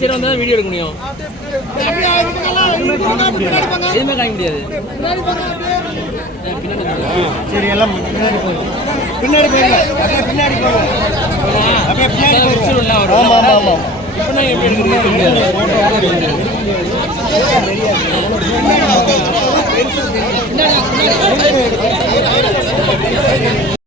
Side வந்தா video எடுக்க முடியும். எதுவுமே காமிக்க முடியாது. சரி எல்லாம் பின்னாடி போங்க. அப்படியே பின்னாடி போங்க. அப்படியே பின்னாடி போங்க. ஆமா ஆமா ஆமா. இப்போ நான் எப்படி எடுக்கிறீங்க? பின்னாடி